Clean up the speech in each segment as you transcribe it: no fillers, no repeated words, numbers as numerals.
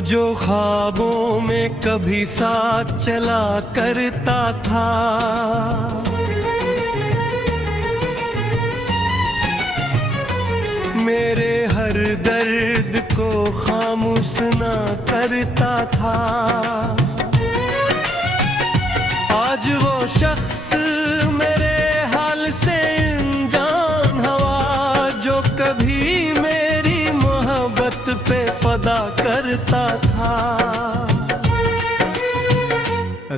जो ख्वाबों में कभी साथ चला करता था, मेरे हर दर्द को खामोश ना करता था। आज वो शख्स मेरे हाल से अनजान हुआ, जो कभी मेरी मोहब्बत पे फदा करता था।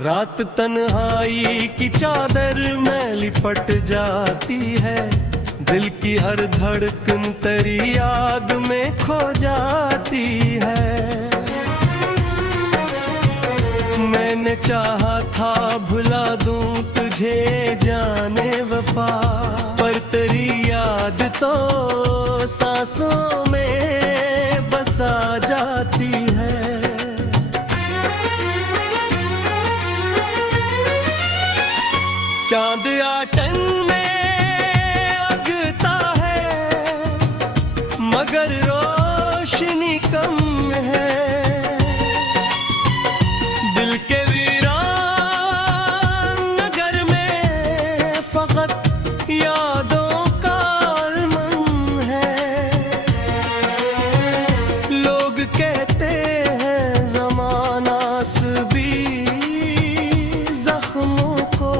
रात तन्हाई की चादर में लिपट जाती है, दिल की हर धड़कन तेरी याद में खो जाती है। मैंने चाहा था भुला दूं तुझे जाने वफा, पर तेरी याद तो सांसों में बसा जाती है। चांद आटन में अगता है, मगर रोशनी कम है। दिल के वीरान नगर में फकत यादों का अलमन है। लोग कहते हैं ज़माना भी जख्मों को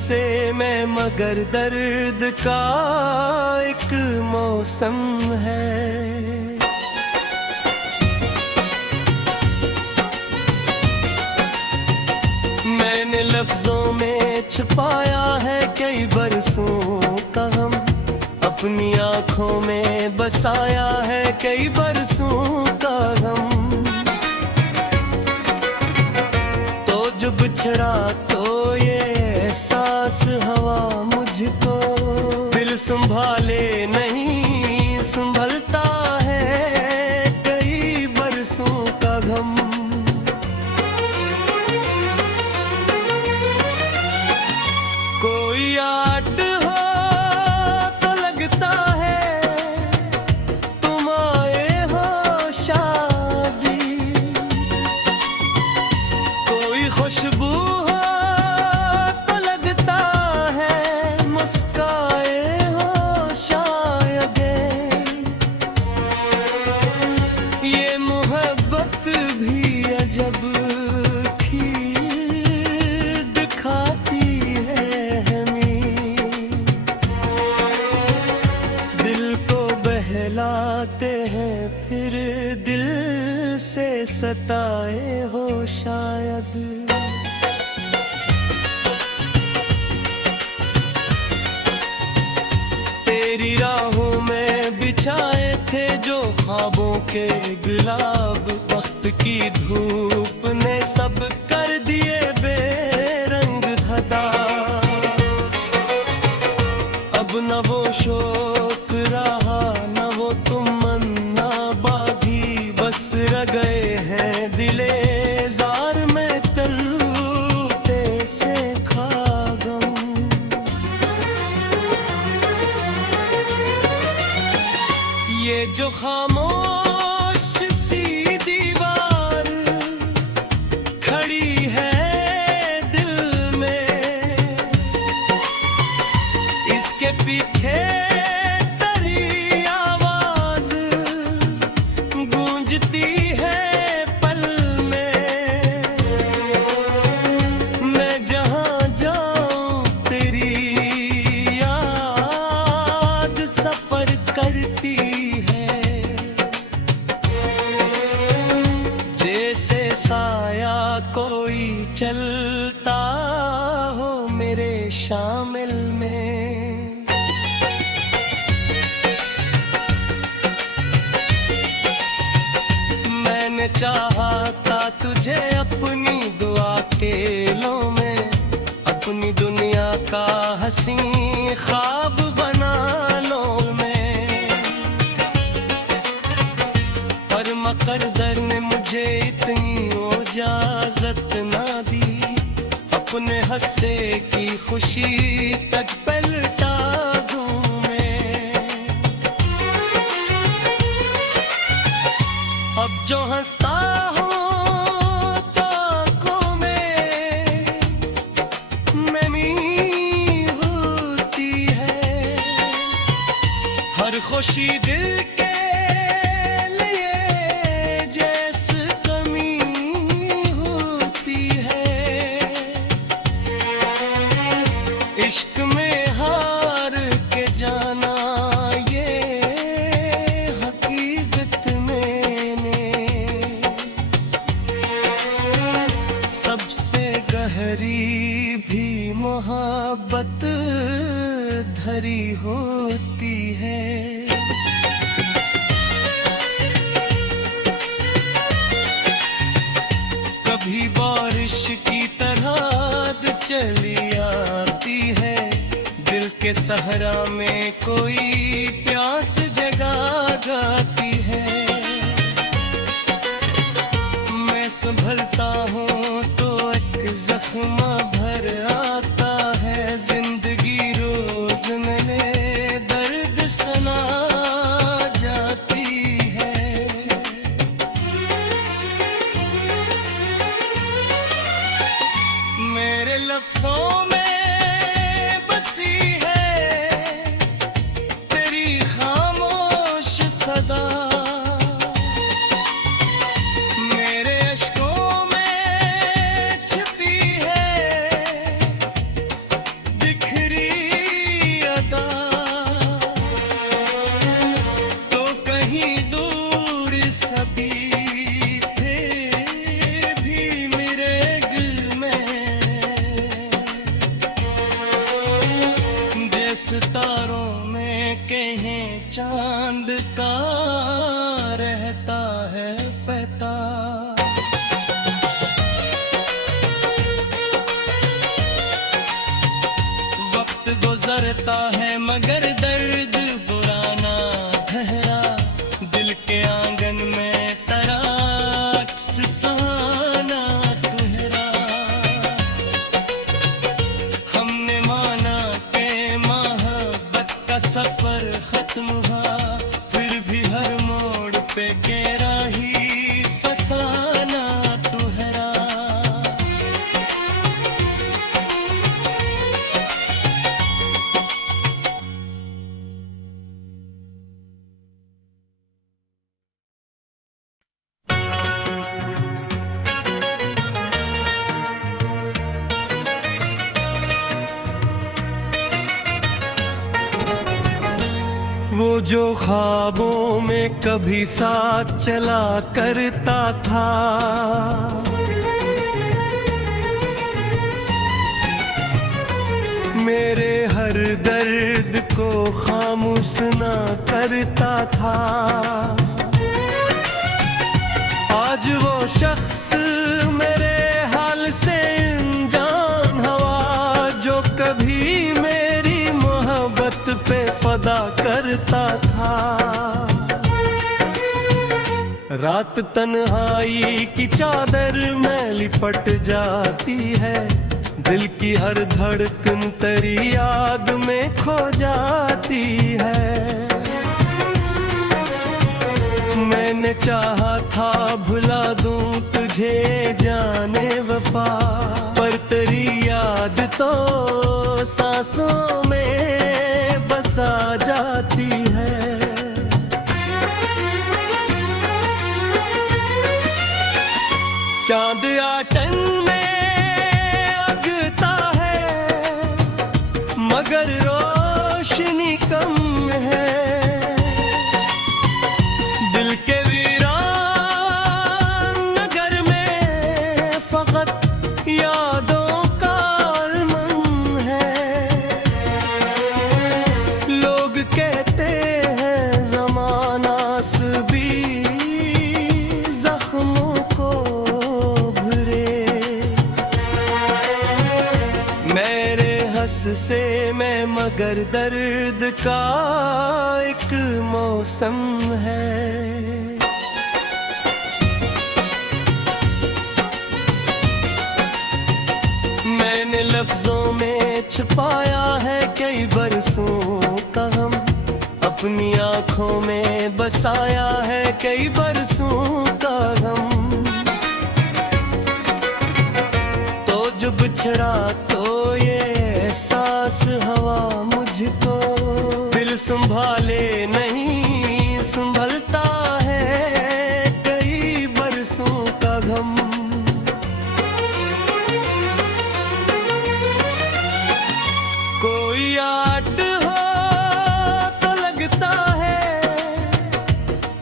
से मैं, मगर दर्द का एक मौसम है। मैंने लफ्जों में छुपाया है कई बरसों का गम, अपनी आंखों में बसाया है कई बरसों का गम। तो जो बिछड़ा तो ये एहसास हवा मुझको, दिल संभाले नहीं संभलता है कई बरसों का गम। कोई आट हो तो लगता है तुम आए हो शादी, कोई खुशबू हैं फिर दिल से सताए हो शायद। तेरी राहों में बिछाए थे जो ख्वाबों के गुलाब, वक्त की धूप ने सब कर दिए बेरंग धता। अब न वो शौक रहा न वो तमन्ना बागी, बस रह गए हैं दिले जार में तलते से खागम। ये जो खामोश सी दीवार खड़ी है दिल में, इसके पीछे तेरी आवाज गूंजती है पल में। मैं जहां जाऊं तेरी याद सफर करती है, जैसे साया कोई चलता हो मेरे शामिल में। मैंने चाहा था तुझे अपनी दुआ के लो में, अपनी दुनिया का हंसी ख्वाब बना लो मैं। पर मुकद्दर ने मुझे इतनी इजाजत ना दी, अपने हंसे की खुशी तक पलटा दूं मैं। अब जो हंसता हूँ तो आँखों में नमी होती है, हर खुशी दिल के लिए जैसे कमी होती है। इश्क में हार के जाना ये हकीकत मैंने सबसे गहरी भी मोहब्बत धरी होती है। कभी बारिश की तरह चली आती है, दिल के सहरा में कोई प्यास जगा गाती है। मैं संभलता हूँ तो एक जख्म भर आता है, जिंदगी रोज मैंने दर्द सुना जाती है। मेरे लफ्जों में बसी है तेरी खामोश सदा, मेरे अश्कों में छिपी है बिखरी अदा। तो कहीं दूर सभी थे भी मेरे दिल में, सितारों में कहीं चांद का रहता है पता। वक्त गुजरता है मगर दर्द पुराना ठहरा, दिल के आंगन में तराक्स सुहाना ठहरा। हमने माना सफर खत्म हुआ, फिर भी हर मोड़ पे गहरा ही फसाना ठहरा। वो जो ख्वाबों में कभी साथ चला करता था, मेरे हर दर्द को खामोश ना करता था। आज वो शख्स मेरे हाल से अनजान हुआ, जो कभी मेरी मोहब्बत पे फदा करता था। रात तन्हाई की चादर में लिपट जाती है, दिल की हर धड़कन तेरी याद में खो जाती है। मैंने चाहा था भुला दूं तुझे जाने वफा, पर तेरी याद तो सांसों में बसा जाती है। चांद आटन में अगता है मगर रोशनी कम है, दिल के वीरान नगर में फकत यादों का अलमन है। लोग कहते हैं ज़माना भी जख्मों को भरे, मेरे हंस से मैं मगर दर्द का एक मौसम है। मैंने लफ्जों में छुपाया है कई बरसों का गम, अपनी आँखों में बसाया है कई बरसों का बिछड़ा तो ये एहसास हवा मुझको दिल संभाले नहीं संभलता है कई बरसों का गम। कोई आट हो तो लगता है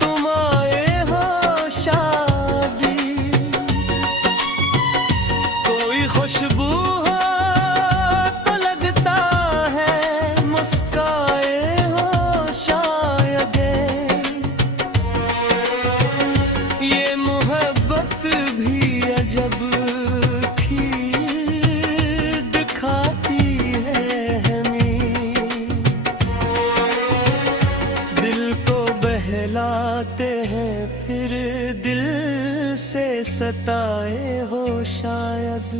तुम आए हो शादी, कोई खुशबू हो तो लगता है मुस्काए हो शायद। ये मोहब्बत भी अजब खीर दिखाती है हमें, दिल को बहलाते हैं फिर दिल से सताए हो शायद।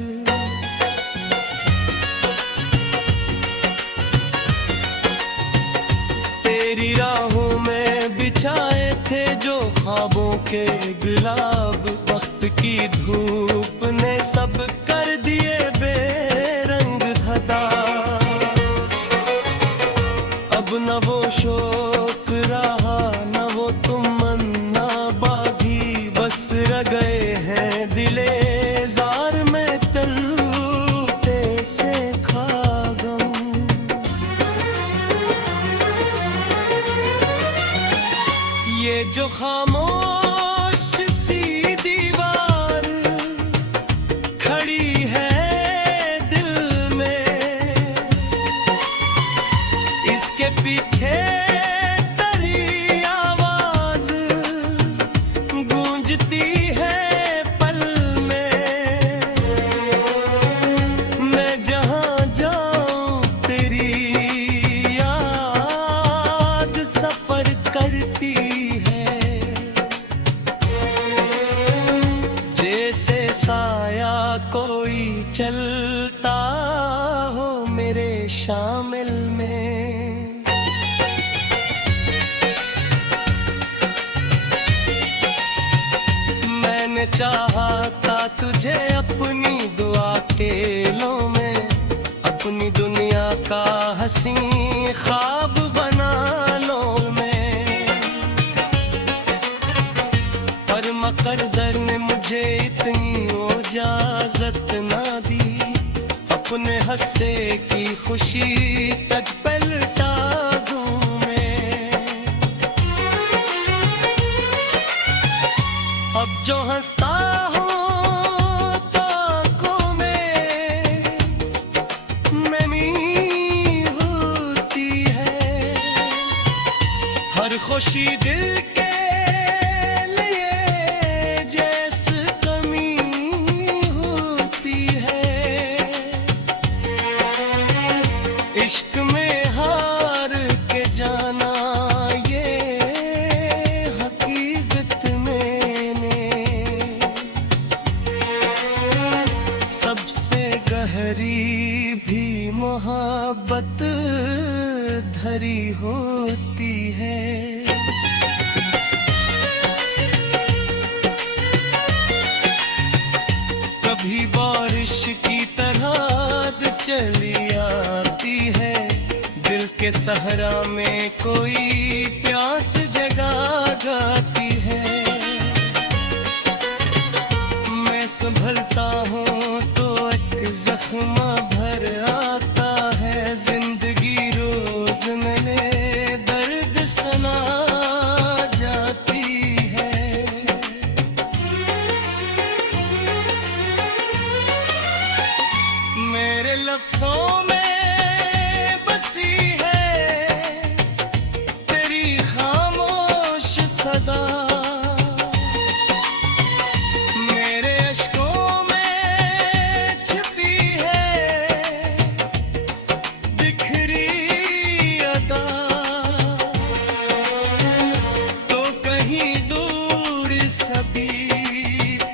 तेरी राहों में बिछाए थे जो ख्वाबों के गुलाब, वक्त की धूप ने सब कर दिए बेरंग धता। अब न वो शौक रहा न वो तमन्ना बागी, बस रह गए हैं दिले जार में तलते से खागम। ये जो खामोश सी दीवार खड़ी है दिल में, इसके पीछे तेरी आवाज गूंजती है पल में। मैं जहां जाऊं तेरी याद सफर करती है, जैसे साया कोई चलता हो मेरे शामिल में। मैंने चाहा था तुझे अपनी दुआ के लो में, अपनी दुनिया का हंसी ख्वाब बना लो मैं, पर मुकद्दर ने मुझे इतनी इजाजत ना दी, अपने हंसे की खुशी तक पलटा दूं मैं। अब जो हंसता हूँ तो आँखों में नमी होती है, हर खुशी दिल के लिए जैसे कमी होती है। इश्क में हार के जाना ये हकीकत मैंने, सबसे गहरी भी मोहब्बत धरी होती है। कभी बारिश की तरह चली आती है, दिल के सहरा में कोई प्यास जगा गाती है। मैं संभलता हूँ तो एक जख्म भर आता है, जिंदगी रोज मैंने दर्द सुना जाती है। मेरे लफ्जों में बसी है तेरी खामोश सदा, मेरे अश्कों में छिपी है बिखरी अदा। तो कहीं दूर सभी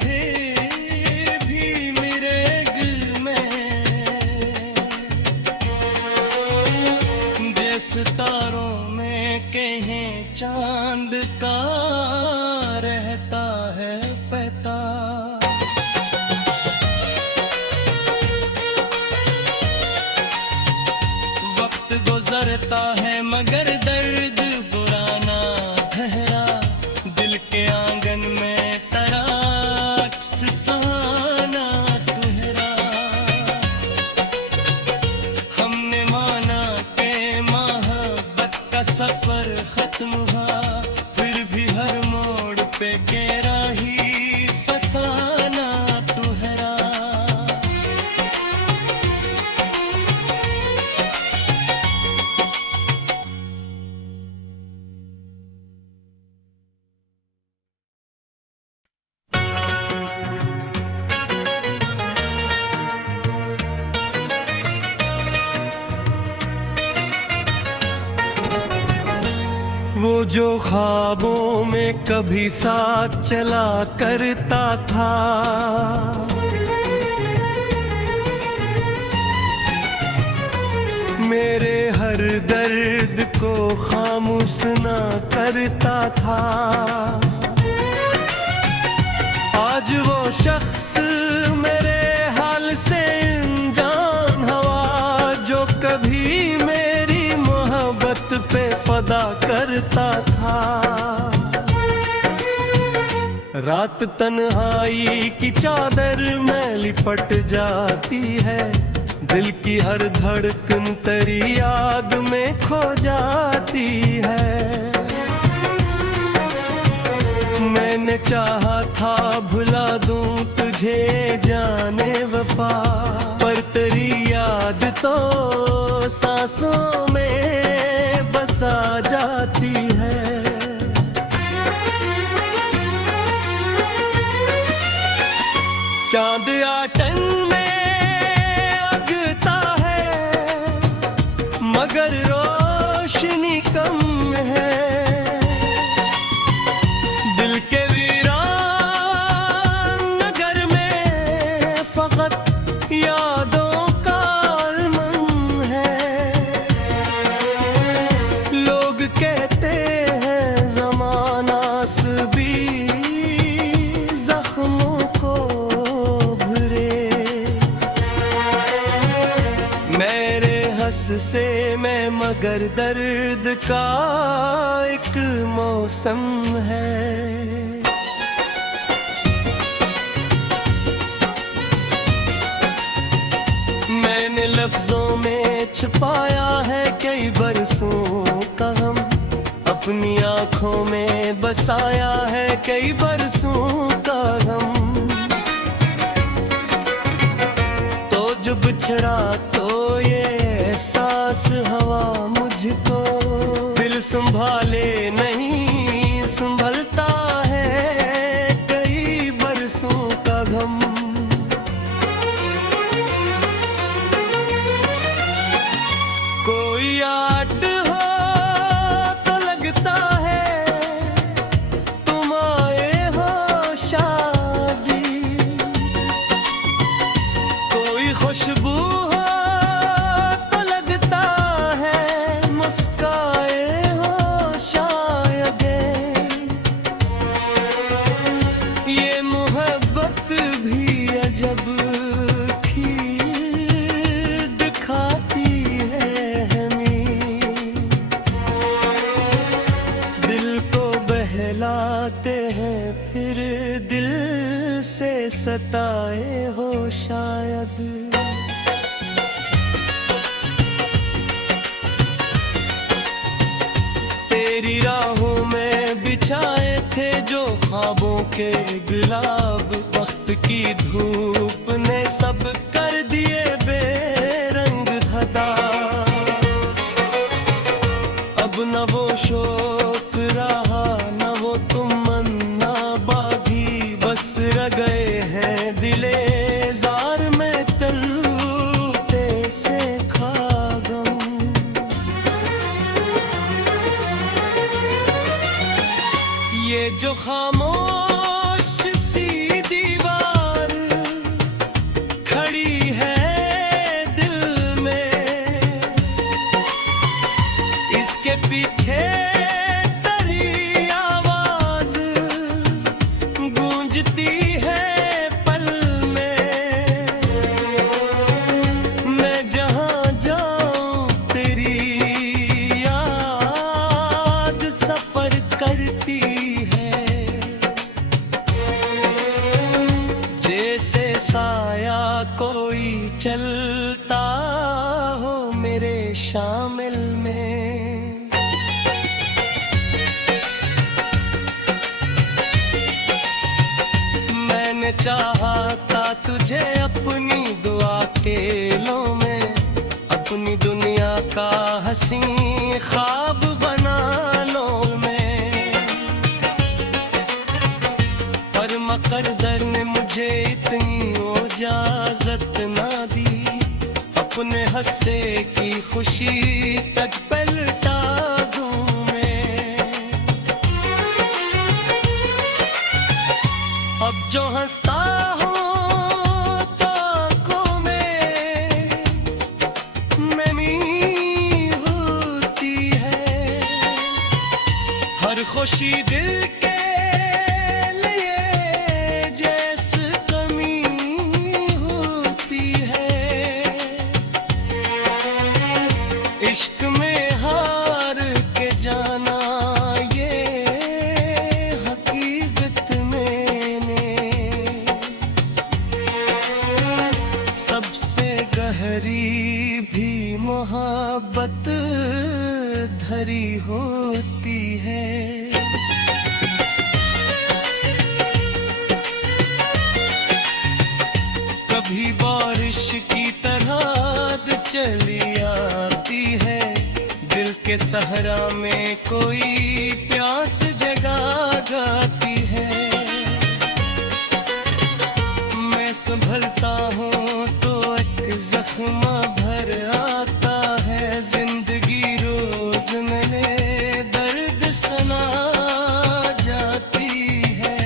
थे भी मेरे दिल में, सितारों में कहीं चांद का रहता है पता। जो ख्वाबों में कभी साथ चला करता था, मेरे हर दर्द को खामोश ना करता था। आज वो शख्स मेरे हाल से अनजान हुआ, जो कभी मेरी मोहब्बत पे फदा करता था। रात तन्हाई की चादर में लिपट जाती है, दिल की हर धड़कन तेरी याद में खो जाती है। मैंने चाहा था भुला दूं तुझे जाने वफा, पर तेरी याद तो सांसों में बसा जाती है। चांद आटन मगर रोशनी कम है, दिल के वीरान नगर में फकत यादों का अलमन है। लोग कहते हैं ज़माना भी जख्मों को भरे, मेरे हंस से मैं मगर दर्द का एक मौसम है। मैंने लफ्जों में छुपाया है कई बरसों का गम, अपनी आंखों में बसाया है कई बरसों का गम। तो जो बिछड़ा तो ये एहसास हवा मुझको, दिल संभाले नहीं संभलता है कई बरसों का गम। कोई आट हो तो लगता है तुम आए हो शादी, कोई खुशबू हैं फिर दिल से सताए हो शायद। तेरी राहों में बिछाए थे जो ख्वाबों के गुलाब, वक्त की धूप ने सब कर दिए बेरंग धता। अब न वो शौक रहा न वो तमन्ना बागी, बस रह गए हैं दिले जार में तलते से खागम। ये जो खामोश सी दीवार खड़ी है दिल में, इसके पीछे तेरी आवाज गूंजती है पल में। मैं जहां जाऊं तेरी याद सफर करती है, जैसे साया कोई चलता हो मेरे शामिल में। मैंने चाहा था तुझे अपनी दुआ के लो में, अपनी दुनिया का हंसी ख्वाब बना लो मैं। पर मुकद्दर ने मुझे इतनी इजाजत ना दी, अपने हंसे की खुशी तक पलटा दूं मैं। अब जो हंसता हूँ तो आँखों में नमी होती है, हर खुशी दिल के लिए जैसे कमी होती है। इश्क में हार के जाना ये हकीकत मैंने सबसे गहरी भी मोहब्बत धरी होती है। कभी बारिश की तरह चली आती है, दिल के सहरा में कोई प्यास जगा गाती है। मैं संभलता हूँ तो एक जख्म भर आता है, जिंदगी रोज मैंने दर्द सुना जाती है।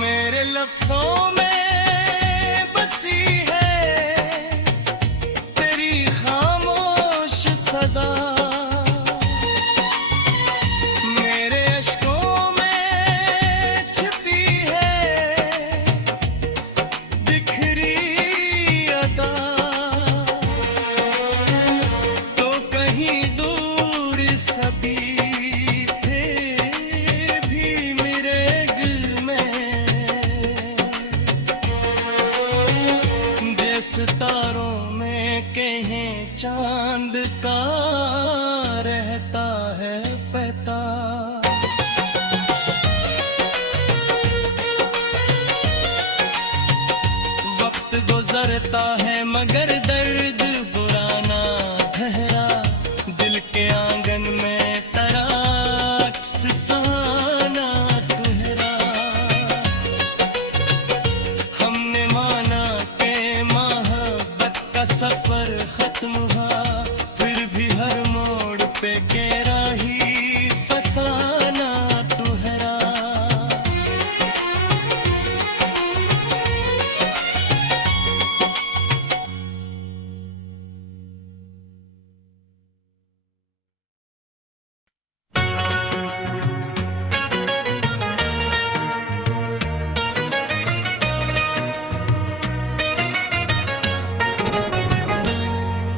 मेरे लफ्जों में बसी है तेरी खामोश सदा, मेरे अश्कों में छिपी है बिखरी अदा। तो कहीं दूर सभी थे भी मेरे दिल में, सितारों में कहीं चांद का रहता है पता। वक्त गुजरता है मगर दर्द पुराना ठहरा, दिल के आंगन में तराक्स सुहाना ठहरा। हमने माना सफर खत्म हुआ, फिर भी हर मोड़ पे गहरा ही फसाना ठहरा।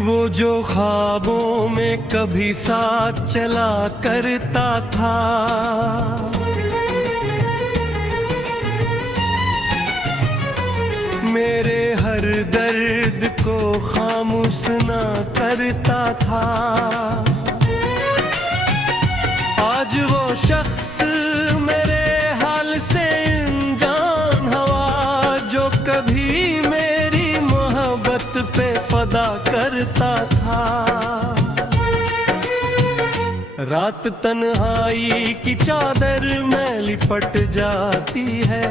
वो जो ख्वाबों में कभी साथ चला करता था, मेरे हर दर्द को खामोश ना करता था। आज वो शख्स मेरे हाल से अनजान हुआ, जो कभी मेरी मोहब्बत पे फदा करता था। रात तन्हाई की चादर में लिपट जाती है,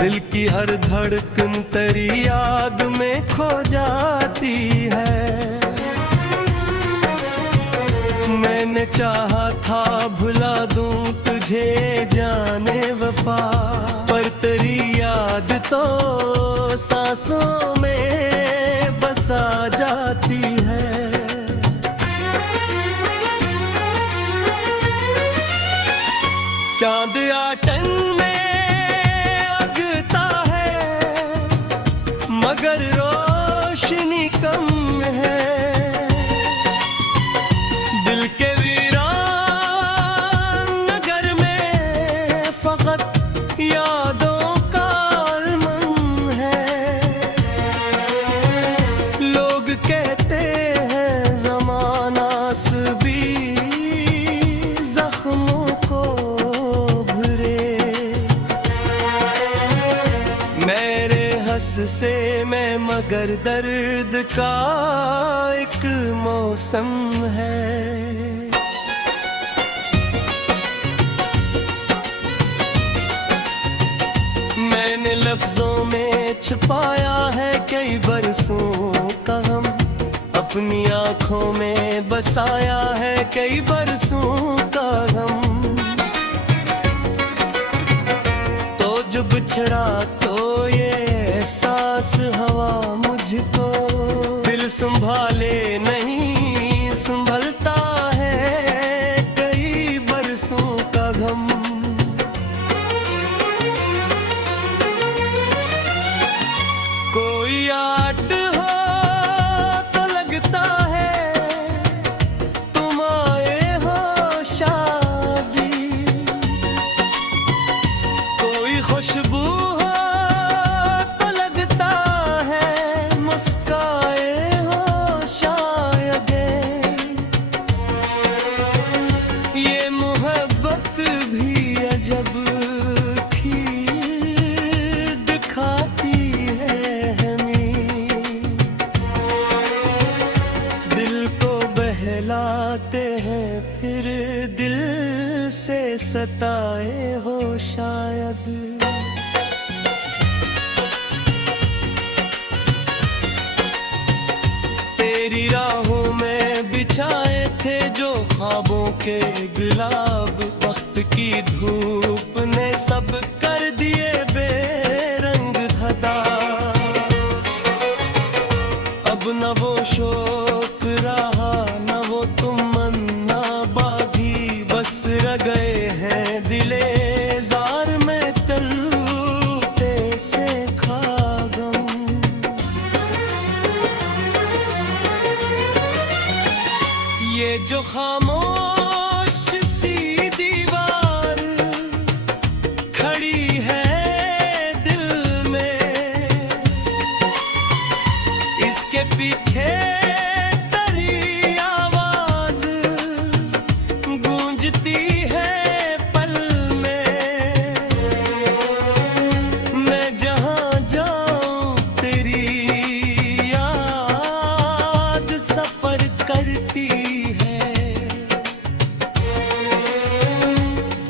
दिल की हर धड़कन तेरी याद में खो जाती है। मैंने चाहा था भुला दूं तुझे जाने वफा, पर तेरी याद तो सांसों में बसा जाती है। चांद आटन में अगता है मगर रोशनी कम है, दिल के वीरान नगर में फकत यादों का अलमन है। लोग कहते हैं ज़माना भी जख्मों को भरे, मेरे हंस से मैं मगर दर्द का एक मौसम है। मैंने लफ्जों में छुपाया है कई बरसों का गम, अपनी आँखों में बसाया है कई बरसों का बिछड़ा तो ये एहसास हवा मुझको, दिल संभाले नहीं संभलता है कई बरसों का गम। कोई आट हो तो लगता है तुम आए हो शादी, कोई खुशबू हो तो लगता है मुस्काए हो शायद। ये मोहब्बत भी अजब खीर दिखाती है हमें, दिल को बहलाते हैं फिर दिल से सताए हो शायद। तेरी राहों में बिछाए थे जो ख्वाबों के गुलाब, वक्त की धूप ने सब कर दिए बेरंग धता। अब न वो शौक रहा न वो तमन्ना बाधी, बस रह गए हैं दिले जार में तलते से खागम। ये जो खामोश सी दीवार खड़ी है दिल में, इसके पीछे तेरी आवाज गूंजती है पल में। मैं जहां जाऊं तेरी याद सफर करती है,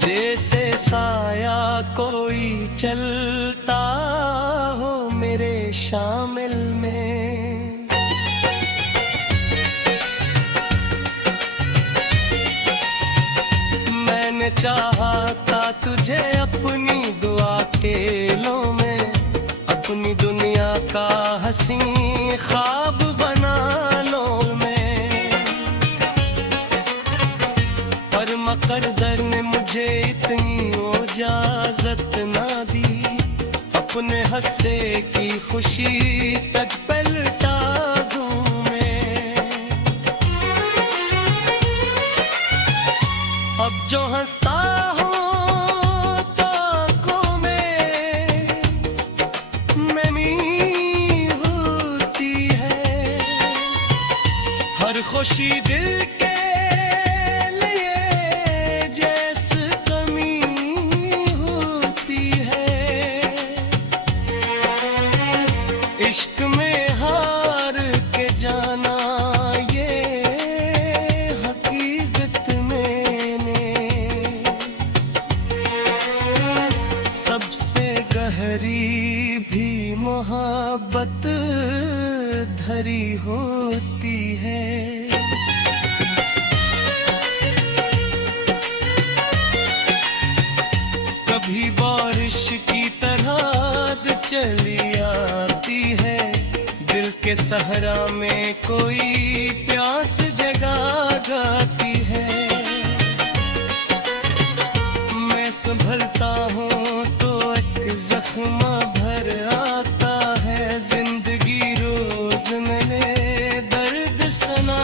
जैसे साया कोई चलता हो मेरे शामिल में। मैंने चाहा था तुझे अपनी दुआ के लो में, अपनी दुनिया का हंसी ख्वाब बना लो मैं, पर मुकद्दर ने मुझे इतनी इजाजत ना दी, अपने हंसे की खुशी तक पलटा दूं मैं। अब जो हंसता हूँ तो आँखों में नमी होती है, हर खुशी दिल के लिए जैसे कमी होती है। इश्क में हार के जाना ये हकीकत मैंने, सबसे गहरी भी मोहब्बत धरी होती है। कभी बारिश की तरह चली आती है, दिल के सहरा में कोई प्यास जगा गाती है। मैं संभलता हूँ तो एक जख्म भर आता है, जिंदगी रोज मैंने दर्द सुना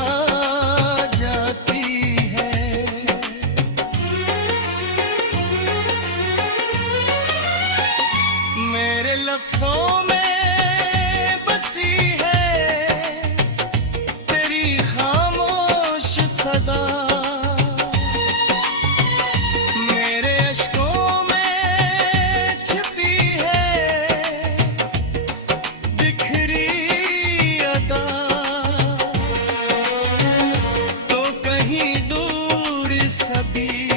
जाती है। मेरे लफ्जों में बसी है तेरी खामोश सदा, मेरे अश्कों में छिपी है बिखरी अदा। तो कहीं दूर सभी